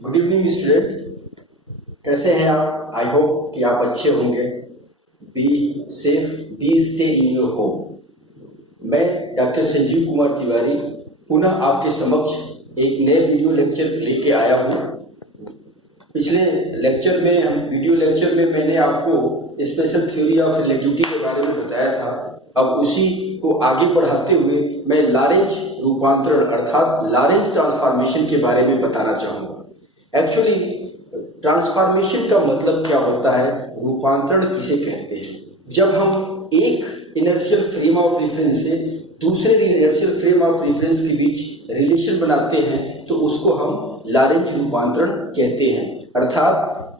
Good evening student, कैसे हैं आप? आई होप कि आप अच्छे होंगे। Be safe, be stay in your home. मैं डॉक्टर संजीव कुमार तिवारी पुनः आपके समक्ष एक नए वीडियो लेक्चर लेके आया हूँ। पिछले वीडियो लेक्चर में मैंने आपको स्पेशल थ्योरी ऑफ रिलेटिविटी के बारे में बताया था। अब उसी को आगे बढ़ाते हुए मैं लॉरेंज रूपांतरण अर्थात लॉरेंज ट्रांसफॉर्मेशन के बारे में बताना चाहूँगा। एक्चुअली ट्रांसफॉर्मेशन का मतलब क्या होता है, रूपांतरण किसे कहते हैं? जब हम एक इनर्शियल फ्रेम ऑफ रेफरेंस से दूसरे इनर्शियल फ्रेम ऑफ रेफरेंस के बीच रिलेशन बनाते हैं तो उसको हम लॉरेंज रूपांतरण कहते हैं। अर्थात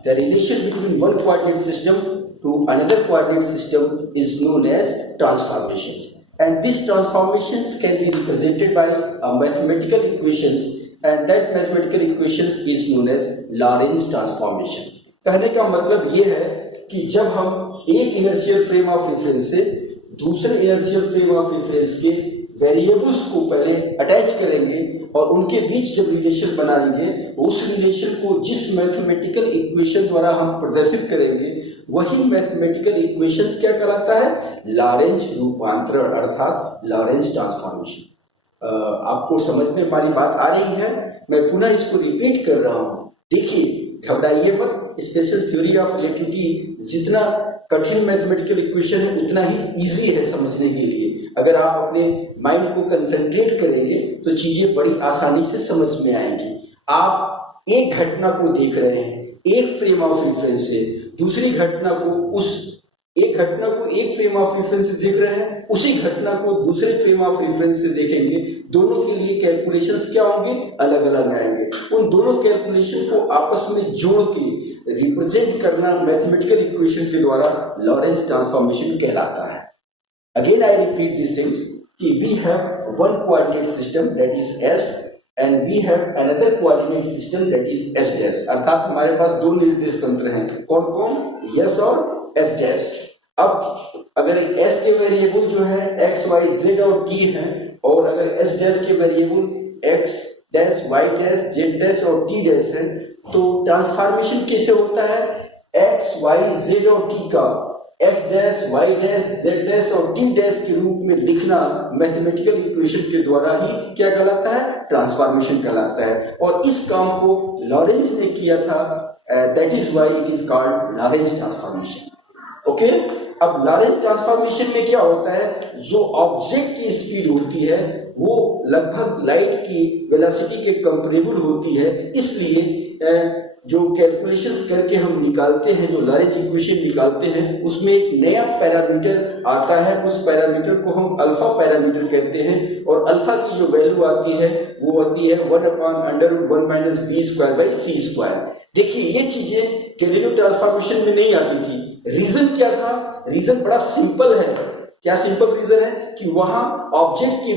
the relation between one coordinate system to another coordinate system is known as transformations, and this transformations can be represented by mathematical equations and that mathematical equations is known as Lorentz transformation। कहने का मतलब ये है कि जब हम एक inertial frame of reference से दूसरे इनर्शियल फ्रेम ऑफ रेफरेंस के वेरिएबल्स को पहले अटैच करेंगे और उनके बीच जब रिलेशन बनाएंगे, उस रिलेशन को जिस मैथमेटिकल इक्वेशन द्वारा हम प्रदर्शित करेंगे वही मैथमेटिकल इक्वेशंस क्या कहलाता है? लॉरेंज रूपांतरण अर्थात लॉरेंज ट्रांसफॉर्मेशन। आपको समझ में हमारी बात आ रही है? मैं पुनः इसको रिपीट कर रहा हूं। देखिए, घबराइए मत। स्पेशल थ्योरी ऑफ रिलेटिविटी जितना कठिन मैथमेटिकल इक्वेशन है उतना ही इजी है समझने के लिए। अगर आप अपने माइंड को कंसंट्रेट करेंगे तो चीजें बड़ी आसानी से समझ में आएंगी। आप एक घटना को देख रहे हैं एक फ्रेम ऑफ रेफरेंस से, दूसरी घटना को एक घटना को एक फ्रेम ऑफ रेफरेंस से देख रहे हैं, उसी घटना को दूसरे फ्रेम ऑफ रेफरेंस से देखेंगे। दोनों के लिए कैलकुलेशंस क्या होंगे? अलग अलग आएंगे। उन दोनों कैलकुलेशन को आपस में जोड़ के रिप्रेजेंट करना मैथमेटिकल इक्वेशन के द्वारा लॉरेंज ट्रांसफॉर्मेशन कहलाता है। Again I repeat this things कि we have one coordinate system that is S and we have another coordinate system that is S dash. अर्थात हमारे पास दो निर्देश तंत्र हैं, कौन कौन? एस और एस डैश। अब अगर एस के वेरिएबल जो है एक्स वाई जेड और टी है, और अगर एस डैश के variable X dash Y dash Z dash और टी डैश है, तो ट्रांसफॉर्मेशन कैसे होता है? एक्स वाई जेड और टी का X dash Y dash Z dash और टी डैश के रूप में लिखना मैथमेटिकल इक्वेशन के द्वारा ही क्या कहलाता है? ट्रांसफॉर्मेशन कहलाता है। और इस काम को लॉरेंज ने किया था, that is why it is called Lorentz transformation. Okay, अब लॉरेंज ट्रांसफॉर्मेशन में क्या होता है? जो ऑब्जेक्ट की स्पीड होती है वो लगभग लाइट की वेलोसिटी के कंपेरेबल होती है। इसलिए जो कैलकुलेशंस करके हम निकालते हैं, जो लॉरेंज इक्वेशन निकालते हैं, उसमें एक नया पैरामीटर आता है। उस पैरामीटर को हम अल्फा पैरामीटर कहते हैं, और अल्फा की जो वैल्यू आती है वो आती है 1/√1 - v²/c²। देखिए, ये चीजें गैलीलियो ट्रांसफॉर्मेशन में नहीं आती थी। रीजन क्या था? रीजन बड़ा सिंपल है। क्या सिंपल रीजन है? कि वहां ऑब्जेक्ट की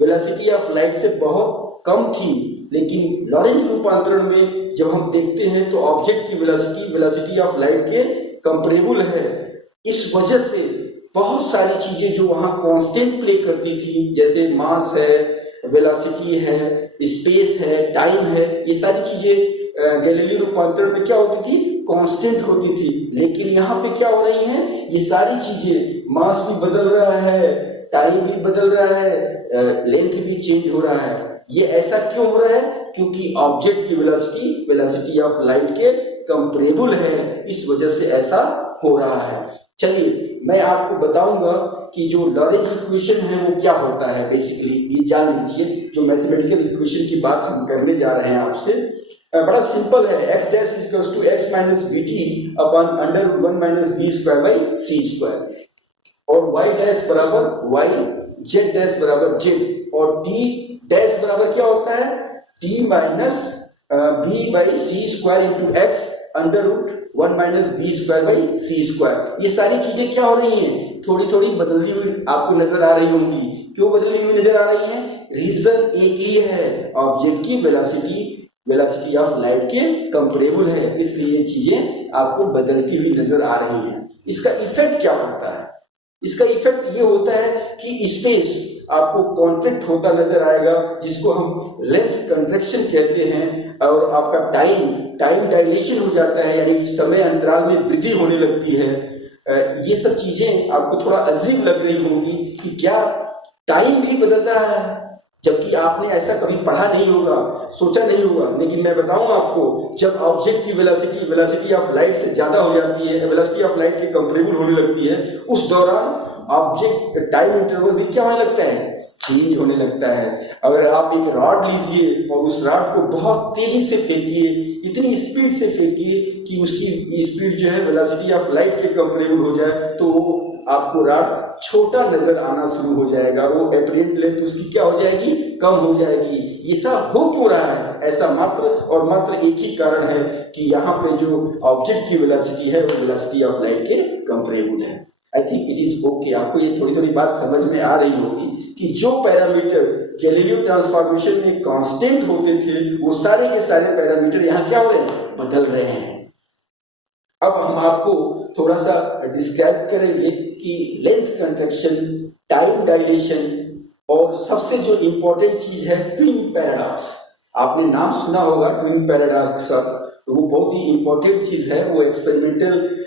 वेलोसिटी ऑफ लाइट से बहुत कम थी, लेकिन लॉरेंज रूपांतरण में जब हम देखते हैं तो ऑब्जेक्ट की वेलोसिटी ऑफ लाइट के कंपेरेबल है। इस वजह से बहुत सारी चीजें जो वहां कांस्टेंट प्ले करती थी, जैसे मास है, वेलोसिटी है, स्पेस है, टाइम है, ये सारी चीजें गैलीलियो रूपांतरण में क्या होती थी? कांस्टेंट होती थी। लेकिन यहाँ पे क्या हो रही है? ये सारी चीजें, मास भी बदल रहा है, टाइम भी बदल रहा है, लेंथ भी चेंज हो रहा है। ये ऐसा क्यों हो रहा है? क्योंकि ऑब्जेक्ट की वेलोसिटी ऑफ लाइट के कंपेरेबल है, इस वजह से ऐसा हो रहा है। चलिए, मैं आपको बताऊंगा कि जो लॉरेंज इक्वेशन है वो क्या होता है। बेसिकली ये जान लीजिए, जो मैथमेटिकल इक्वेशन की बात हम करने जा रहे हैं आपसे, बड़ा सिंपल है। X dash equals to X minus V T upon √1 - v²/c², और वाई डैश बराबर वाई, जेड डैश बराबर जेड, और टी डैश बराबर क्या होता है? T minus b/c² into X √1 - v²/c²। ये सारी चीजें क्या हो रही हैं? थोड़ी थोड़ी बदली हुई आपको नजर आ रही होंगी। क्यों बदली हुई नजर आ रही है? रीजन एक ही है, ऑब्जेक्ट की वेलोसिटी ऑफ लाइट के कंपेरेबल है, इसलिए ये चीजें आपको बदलती हुई नजर आ रही हैं। इसका इफेक्ट क्या होता है? इसका इफेक्ट ये होता है कि स्पेस आपको कॉन्ट्रैक्ट होता नजर आएगा, जिसको हम लेंथ कंट्रैक्शन कहते हैं, और आपका टाइम डायलेशन हो जाता है, यानी समय अंतराल में वृद्धि होने लगती है। ये सब चीजें आपको थोड़ा अजीब लग रही होंगी कि क्या टाइम भी बदल रहा है, जबकि आपने ऐसा कभी पढ़ा नहीं होगा, सोचा नहीं होगा। लेकिन मैं बताऊं आपको, जब ऑब्जेक्ट की वेलोसिटी ऑफ लाइट से ज्यादा हो जाती है, वेलोसिटी ऑफ लाइट के कंपेरेबल होने लगती है, उस दौरान ऑब्जेक्ट टाइम इंटरवल भी क्या होने लगता है, चेंज होने लगता है। अगर आप एक रॉड लीजिए और उस रॉड को बहुत तेजी से फेंकिए, इतनी स्पीड से फेंकिए कि उसकी स्पीड जो है वेलोसिटी ऑफ लाइट के कंपेरेबल हो जाए, तो आपको रॉड छोटा नजर आना शुरू हो जाएगा, वो एपरेंट लेंथ उसकी क्या हो जाएगी, कम हो जाएगी। ये सब हो क्यों रहा है? ऐसा मात्र और मात्र एक ही कारण है कि यहाँ पे जो ऑब्जेक्ट की वेलोसिटी है वो वेलोसिटी ऑफ लाइट के कंपेरेबल है। I think it is okay. आपको ये थोड़ी थोड़ी बात समझ में आ रही होगी कि जो पैरामीटर गैलीलियो ट्रांसफॉर्मेशन में कांस्टेंट होते थे, वो सारे के सारे पैरामीटर यहाँ क्या हो रहे हैं, बदल रहे हैं। अब हम आपको थोड़ा सा डिस्क्राइब करेंगे कि लेंथ कंट्रैक्शन, टाइम डायलेशन, और सबसे जो इंपॉर्टेंट चीज है ट्विन पैराडॉक्स। आपने नाम सुना होगा ट्विन पैराडॉक्स का, तो वो बहुत ही इंपॉर्टेंट चीज है। वो एक्सपेरिमेंटल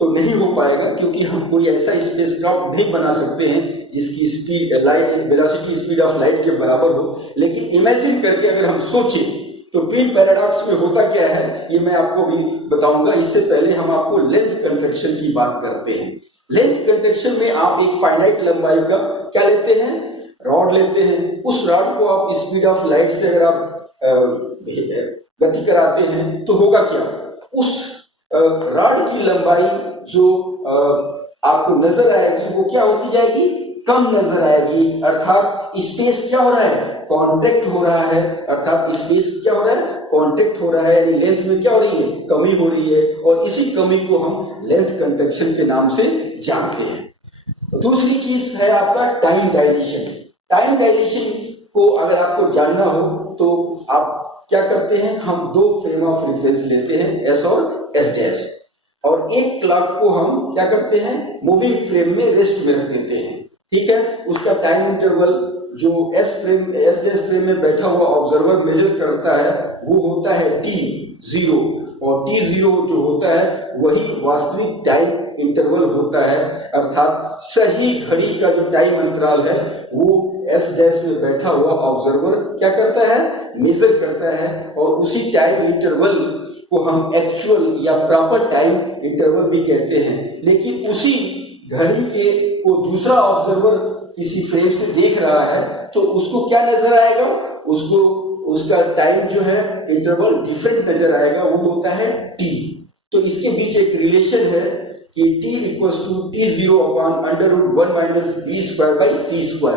तो नहीं हो पाएगा, क्योंकि हम कोई ऐसा स्पेसक्राफ्ट नहीं बना सकते हैं जिसकी speed light velocity speed of light के बराबर हो। लेकिन इमेजिन करके अगर हम सोचें तो ट्विन पैराडॉक्स में होता क्या है, ये मैं आपको भी बताऊंगा। इससे पहले हम आपको लेंथ कंट्रैक्शन की बात करते हैं। लेंथ कंट्रैक्शन में आप एक फाइनाइट लंबाई का क्या लेते हैं, रॉड लेते हैं। उस रॉड को आप स्पीड ऑफ लाइट से अगर आप गति कराते हैं तो होगा क्या, उस रॉड की लंबाई जो आपको नजर आएगी वो क्या होती जाएगी, कम नजर आएगी। अर्थात स्पेस क्या हो रहा है, कॉन्ट्रैक्ट हो रहा है। अर्थात स्पेस क्या हो रहा है, कॉन्ट्रैक्ट हो रहा है, यानी लेंथ में क्या हो रही है, कमी हो रही है। और इसी कमी को हम लेंथ कंट्रैक्शन के नाम से जानते हैं। दूसरी चीज है आपका टाइम डायलेशन। टाइम डायलेशन को अगर आपको जानना हो तो आप क्या करते हैं, हम दो फ्रेम ऑफ रेफरेंस लेते हैं, एस और एस डैश, और एक क्लॉक को हम क्या करते हैं, मूविंग फ्रेम में रेस्ट में रख देते हैं। ठीक है, उसका टाइम इंटरवल जो एस डैश फ्रेम में बैठा हुआ ऑब्जर्वर मेजर करता है वो होता है t0, और t0 जो होता है वही वास्तविक टाइम इंटरवल होता है। अर्थात सही घड़ी का जो टाइम अंतराल है वो एस डैश में बैठा हुआ ऑब्जर्वर क्या करता है, मेजर करता है, और उसी टाइम इंटरवल को हम एक्चुअल या प्रॉपर टाइम इंटरवल भी कहते हैं। लेकिन उसी घड़ी के को दूसरा ऑब्जर्वर किसी फ्रेम से देख रहा है तो उसको क्या नजर आएगा, उसको उसका टाइम जो है इंटरवल डिफरेंट नजर आएगा, वो होता है t। तो इसके बीच एक रिलेशन है कि t equals to t0 upon √1 - v² / c²।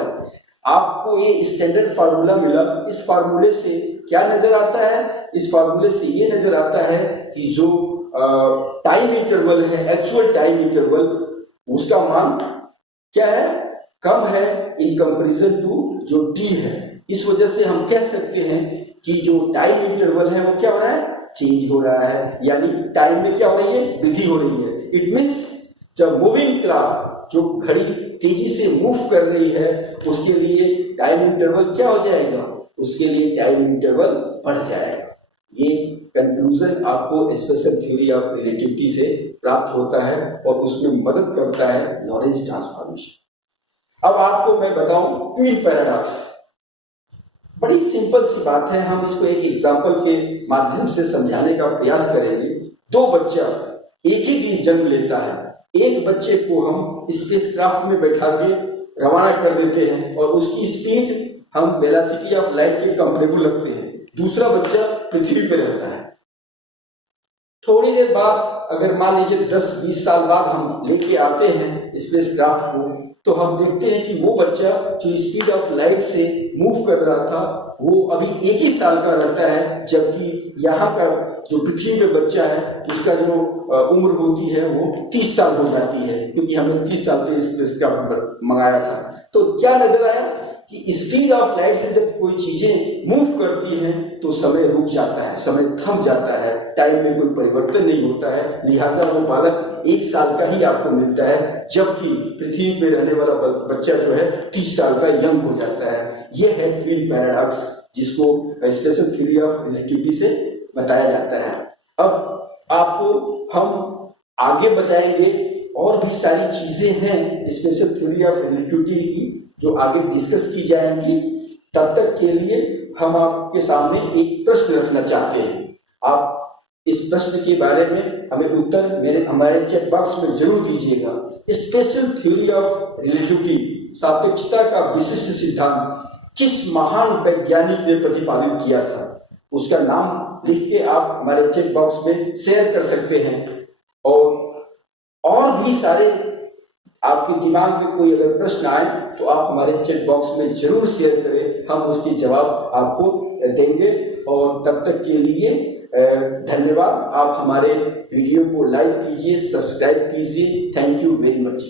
आपको ये स्टैंडर्ड फार्मूला मिला। इस फार्मूले से क्या नजर आता है, इस फार्मूले से ये नजर आता है कि जो टाइम इंटरवल है, एक्चुअल टाइम इंटरवल, उसका मान क्या है, कम है इन कंपैरिजन टू जो t है। इस वजह से हम कह सकते हैं कि जो टाइम इंटरवल है वो क्या हो रहा है, चेंज हो रहा है, यानी टाइम में क्या हो रही है, वृद्धि हो रही है। इट मीन्स जब मूविंग क्लॉक, जो घड़ी तेजी से मूव कर रही है, उसके लिए टाइम इंटरवल क्या हो जाएगा, उसके लिए टाइम इंटरवल बढ़ जाएगा। ये कंक्लूजन आपको स्पेशल थ्योरी ऑफ रिलेटिविटी से प्राप्त होता है और उसमें मदद करता है लॉरेंस ट्रांसफॉर्मेशन। अब आपको मैं बताऊं ट्विन पैराडॉक्स। बड़ी सिंपल सी बात है, हम इसको एक एग्जांपल के माध्यम से समझाने का प्रयास करेंगे। दो बच्चा एक ही दिन जन्म लेता है, एक बच्चे को हम स्पेसक्राफ्ट में बैठा के रवाना कर देते हैं और उसकी स्पीड हम वेलोसिटी ऑफ लाइट के कंपेरेबल रखते हैं। दूसरा बच्चा पृथ्वी पे रहता है। थोड़ी देर बाद अगर मान लीजिए 10-20 साल बाद हम लेके आते हैं स्पेसक्राफ्ट को, तो हम देखते हैं कि वो बच्चा जो स्पीड ऑफ लाइट से मूव कर रहा था वो अभी 1 ही साल का रहता है, जबकि यहाँ का जो पृथ्वी पे बच्चा है उसका जो उम्र होती है वो 30 साल हो जाती है, क्योंकि हमने 30 साल पे स्पेसक्राफ्ट मंगाया था। तो क्या नजर आया कि स्पीड ऑफ लाइट से जब कोई चीजें मूव करती हैं तो समय रुक जाता है, समय थम जाता है, टाइम में कोई परिवर्तन नहीं होता है। लिहाजा वो बालक 1 साल का ही आपको मिलता है, जबकि पृथ्वी पे रहने वाला बच्चा जो है 30 साल का यंग हो जाता है। ये है ट्विन पैराडॉक्स, जिसको स्पेशल थ्योरी ऑफ रिलेटिविटी से बताया जाता है। अब आपको हम आगे बताएंगे और भी सारी चीजें हैं स्पेशल थ्योरी ऑफ रिलेटिविटी की जो आगे डिस्कस की जाएंगी। तब तक के लिए हम आपके सामने एक प्रश्न रखना चाहते हैं। आप इस प्रश्न के बारे में हमें उत्तर हमारे चैट बॉक्स में जरूर दीजिएगा। स्पेशल थ्योरी ऑफ रिलेटिविटी, सापेक्षता का विशिष्ट सिद्धांत किस महान वैज्ञानिक ने प्रतिपादित किया था, उसका नाम लिख के आप हमारे चैट बॉक्स में शेयर कर सकते हैं। और भी सारे आपके दिमाग में कोई अगर प्रश्न आए तो आप हमारे चैट बॉक्स में जरूर शेयर करें, हम उसके जवाब आपको देंगे। और तब तक के लिए धन्यवाद। आप हमारे वीडियो को लाइक कीजिए, सब्सक्राइब कीजिए। Thank you very much.